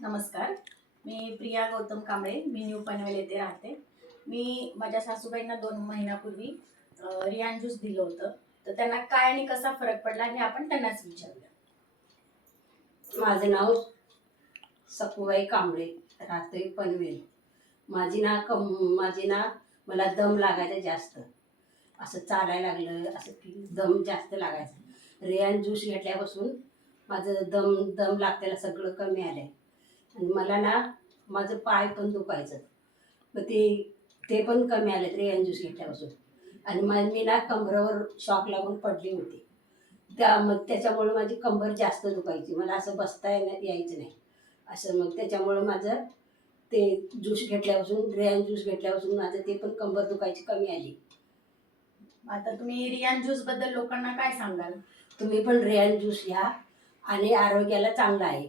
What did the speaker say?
नमस्कार. मी प्रिया गौतम कांबळे मी न्यू पनवेल येथे राहते. मी माझ्या सासूबाईंना दोन महिन्यापूर्वी रियान ज्यूस दिलं होतं. तर त्यांना काय आणि कसा फरक पडला हे आपण त्यांनाच विचारलं माझं नाव सपूबाई कांबळे राहते पनवेल. माझी ना कम माझी ना मला दम लागायचा जास्त. असं चालायला लागलं असं की दम जास्त लागायचा. रेयान ज्यूस घेतल्यापासून माझं दम दम लागतेला सगळं कमी आलं आहे आणि मला ना माझं पाय पण दुखायचं. मग ते ते पण कमी आलं रेयान ज्यूस घेतल्यापासून आणि मा मी ना कमरावर शॉक लागून पडली होती. त्या मग त्याच्यामुळे माझी कंबर जास्त दुखायची. मला असं बसता यायचं नाही. असं मग त्याच्यामुळं माझं ते ज्यूस घेतल्यापासून रेयान ज्यूस घेतल्यापासून माझं ते पण कंबर दुखायची कमी आली. आता तुम्ही रियान ज्यूसबद्दल लोकांना काय सांगाल? तुम्ही पण रेयान ज्यूस घ्या आणि आरोग्याला चांगलं आहे.